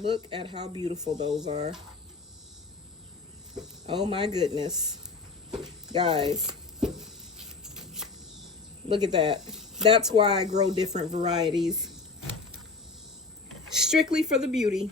Look at how beautiful those are. Oh my goodness. Guys, look at that. That's why I grow different varieties. Strictly for the beauty.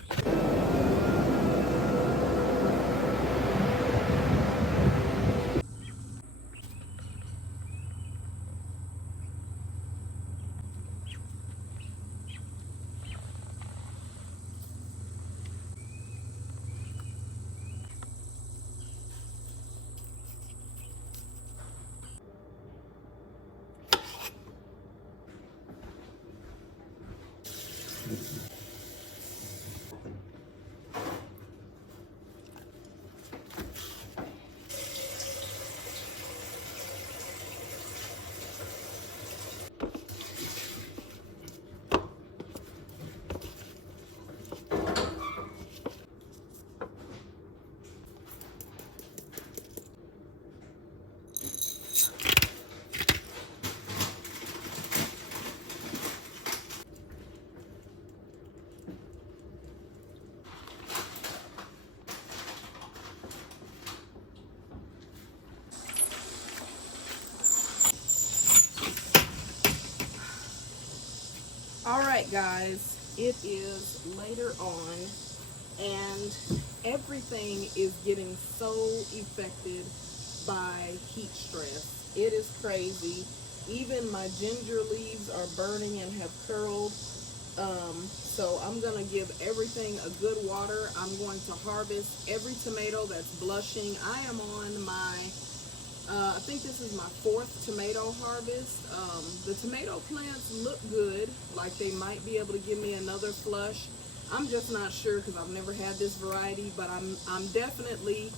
All right, guys, it is later on and everything is getting so affected by heat stress. It is crazy. Even my ginger leaves are burning and have curled. So I'm gonna give everything a good water. I'm going to harvest every tomato that's blushing. I am on my I think this is my 4th tomato harvest. The tomato plants look good, like they might be able to give me another flush. I'm just not sure because I've never had this variety, but I'm definitely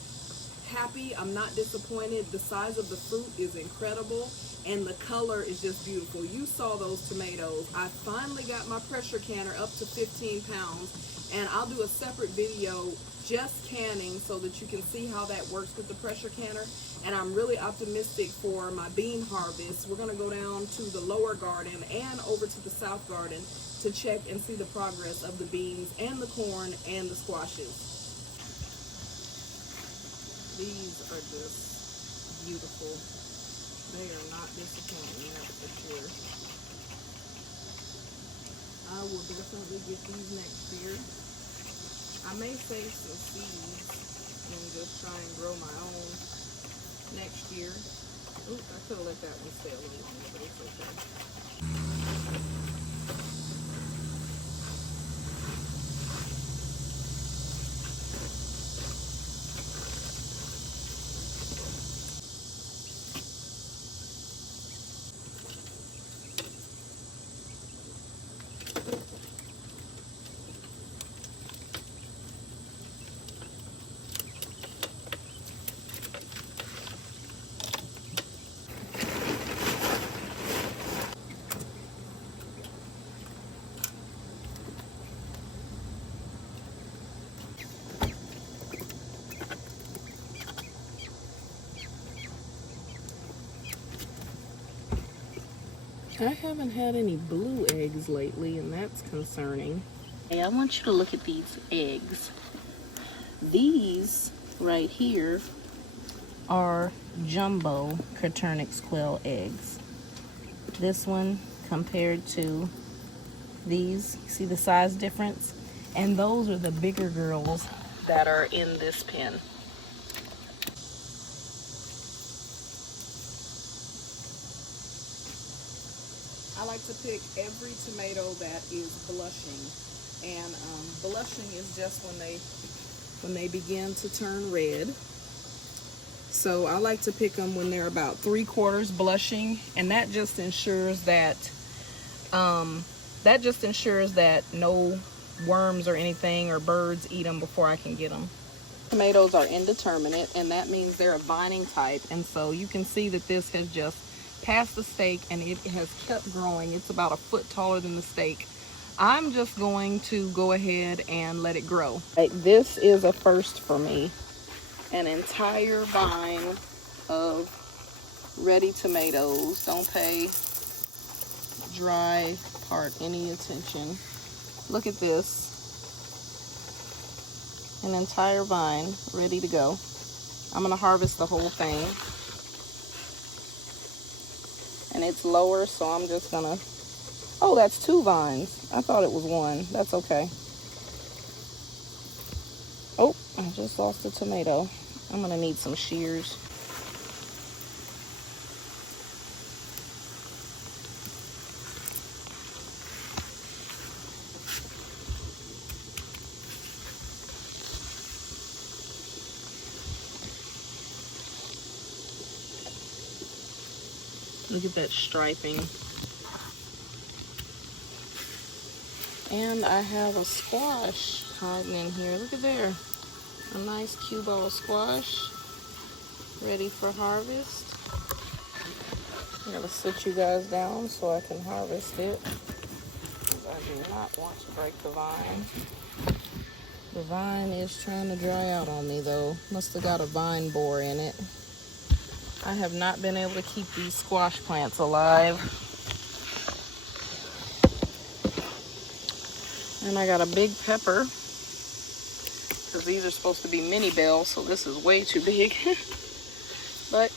happy. I'm not disappointed. The size of the fruit is incredible and the color is just beautiful. You saw those tomatoes. I finally got my pressure canner up to 15 pounds, and I'll do a separate video just canning so that you can see how that works with the pressure canner. And I'm really optimistic for my bean harvest. We're gonna go down to the lower garden and over to the south garden to check and see the progress of the beans and the corn and the squashes. These are just beautiful. They are not disappointing, that's for sure. I will definitely get these next year. I may save some seeds and just try and grow my own next year. Oops, I could have let that one stay a little longer, but it's okay. I haven't had any blue eggs lately, and that's concerning. Hey, I want you to look at these eggs. These right here are jumbo Coturnix quail eggs. This one compared to these, see the size difference? And those are the bigger girls that are in this pen. I like to pick every tomato that is blushing, and blushing is just when they begin to turn red. So I like to pick them when they're about 3/4 blushing, and that just ensures that no worms or anything or birds eat them before I can get them. Tomatoes are indeterminate, and that means they're a vining type, and so you can see that this has just past the stake and it has kept growing. It's about a foot taller than the stake. I'm just going to go ahead and let it grow. Like, this is a first for me. An entire vine of ready tomatoes. Don't pay dry part any attention. Look at this. An entire vine ready to go. I'm gonna harvest the whole thing. And it's lower, so I'm just gonna, oh, that's 2 vines. I thought it was 1. That's okay. Oh, I just lost a tomato. I'm gonna need some shears. Look at that striping. And I have a squash hiding in here. Look at there. A nice cue ball squash. Ready for harvest. I'm going to sit you guys down so I can harvest it. I do not want to break the vine. The vine is trying to dry out on me though. Must have got a vine borer in it. I have not been able to keep these squash plants alive. And I got a big pepper, because these are supposed to be mini bells, so this is way too big. But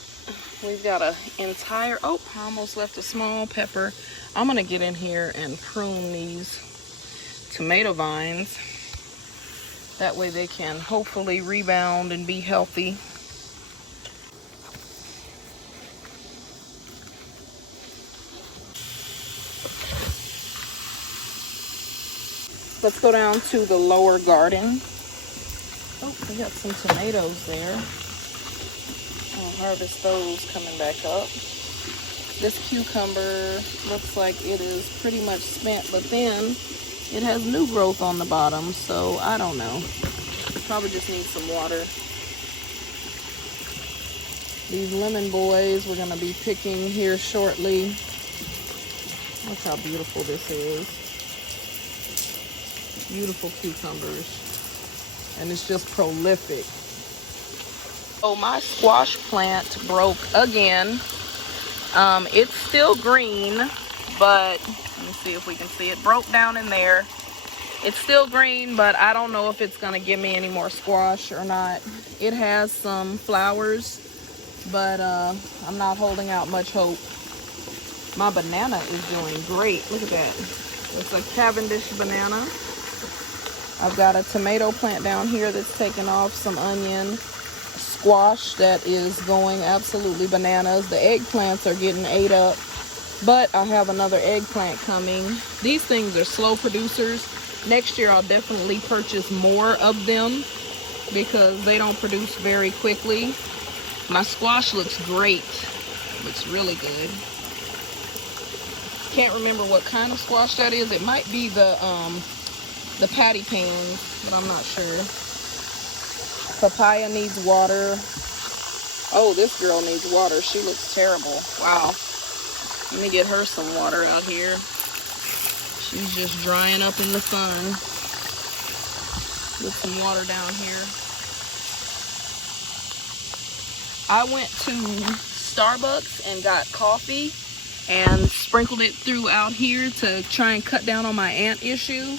we've got an entire, oh, I almost left a small pepper. I'm gonna get in here and prune these tomato vines. That way they can hopefully rebound and be healthy. Let's go down to the lower garden. Oh, we got some tomatoes there. I'll harvest those coming back up. This cucumber looks like it is pretty much spent, but then it has new growth on the bottom, so I don't know. Probably just need some water. These lemon boys we're gonna be picking here shortly. Look how beautiful this is. Beautiful cucumbers, and it's just prolific. Oh, my squash plant broke again. It's still green, but let me see if we can see it. Broke down in there. It's still green, but I don't know if it's gonna give me any more squash or not. It has some flowers, but I'm not holding out much hope. My banana is doing great. Look at that. It's a Cavendish banana. I've got a tomato plant down here that's taking off some onion. Squash that is going absolutely bananas. The eggplants are getting ate up, but I have another eggplant coming. These things are slow producers. Next year I'll definitely purchase more of them because they don't produce very quickly. My squash looks great. Looks really good. Can't remember what kind of squash that is. It might be the patty pans, but I'm not sure. Papaya needs water. Oh, this girl needs water. She looks terrible. Wow. Let me get her some water out here. She's just drying up in the sun. Get some water down here. I went to Starbucks and got coffee and sprinkled it throughout here to try and cut down on my ant issue.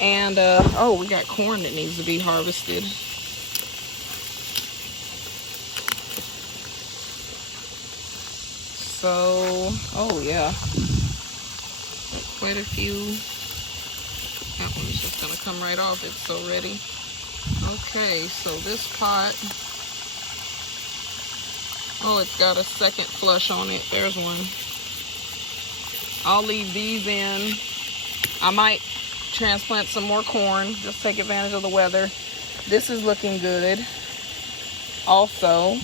And oh, we got corn that needs to be harvested. So, oh yeah, quite a few. That one's just gonna come right off. It's so ready. Okay, so this pot, oh, it's got a second flush on it. There's one. I'll leave these in. I might transplant some more corn, just take advantage of the weather. This is looking good. Also,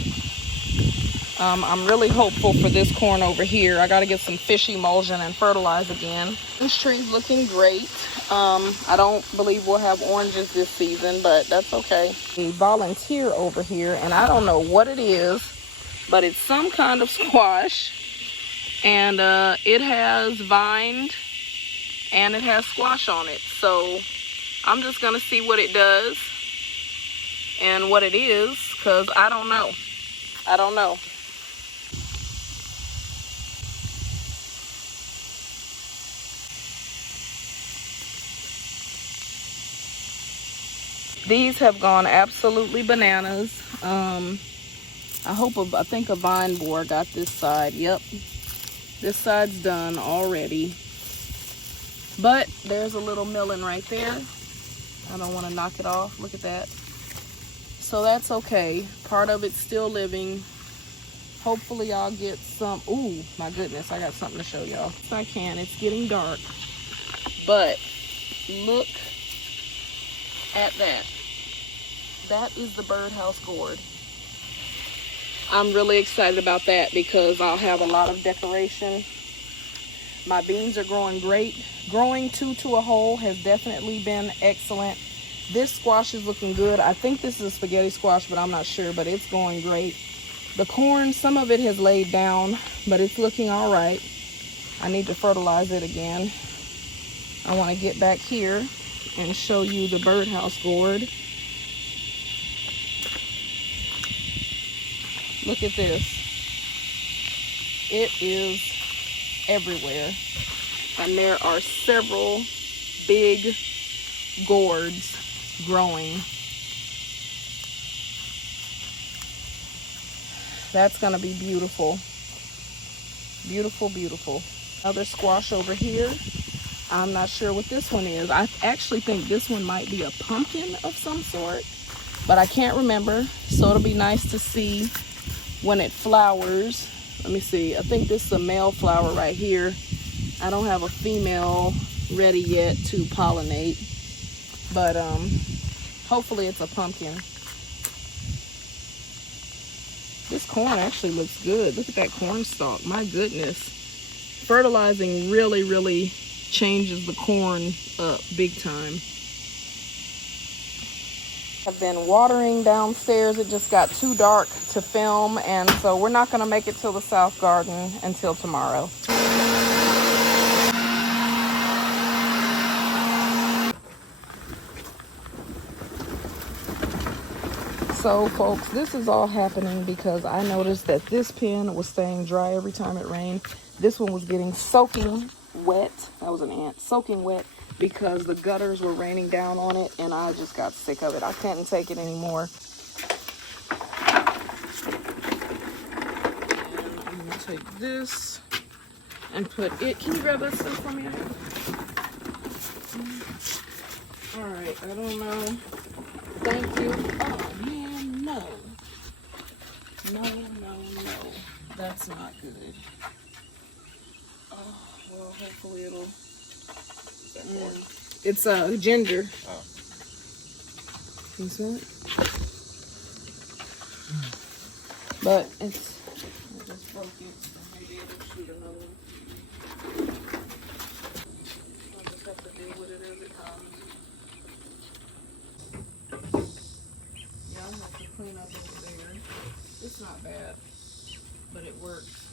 I'm really hopeful for this corn over here. I got to get some fish emulsion and fertilize again. This tree's looking great. I don't believe we'll have oranges this season, but that's okay. A volunteer over here, and I don't know what it is, but it's some kind of squash, and it has vined and it has squash on it. So I'm just gonna see what it does and what it is, because I don't know. These have gone absolutely bananas. I think a vine borer got this side. Yep, this side's done already. But there's a little milling right there. I don't want to knock it off. Look at that. So that's okay. Part of it's still living. Hopefully I'll get some. Ooh, my goodness, I got something to show y'all. If I can, it's getting dark. But look at that. That is the birdhouse gourd. I'm really excited about that because I'll have a lot of decoration. My beans are growing great. Growing two to a hole has definitely been excellent. This squash is looking good. I think this is a spaghetti squash, but I'm not sure, but it's going great. The corn, some of it has laid down, but it's looking all right. I need to fertilize it again. I want to get back here and show you the birdhouse gourd. Look at this. It is everywhere. And there are several big gourds growing. That's gonna be beautiful. Beautiful, beautiful. Another squash over here. I'm not sure what this one is. I actually think this one might be a pumpkin of some sort, but I can't remember. So it'll be nice to see when it flowers. Let me see. I think this is a male flower right here. I don't have a female ready yet to pollinate, but hopefully it's a pumpkin. This corn actually looks good. Look at that corn stalk. My goodness. Fertilizing really changes the corn up big time. I've been watering downstairs. It just got too dark to film, and so we're not going to make it to the south garden until tomorrow. So folks, this is all happening because I noticed that this pen was staying dry every time it rained. This one was getting soaking wet. That was an ant. Soaking wet because the gutters were raining down on it, and I just got sick of it. I couldn't take it anymore. And I'm gonna take this and put it. Can you grab that stuff for me? All right, I don't know. Thank you. Oh man, no. No. That's not good. Oh, well, hopefully it'll. It's ginger. Oh. Can you smell it? But it's. I just broke it, so maybe it'll shoot another one. I'll just have to deal with it as it comes. Yeah, I'll have to clean up over there. It's not bad, but it works.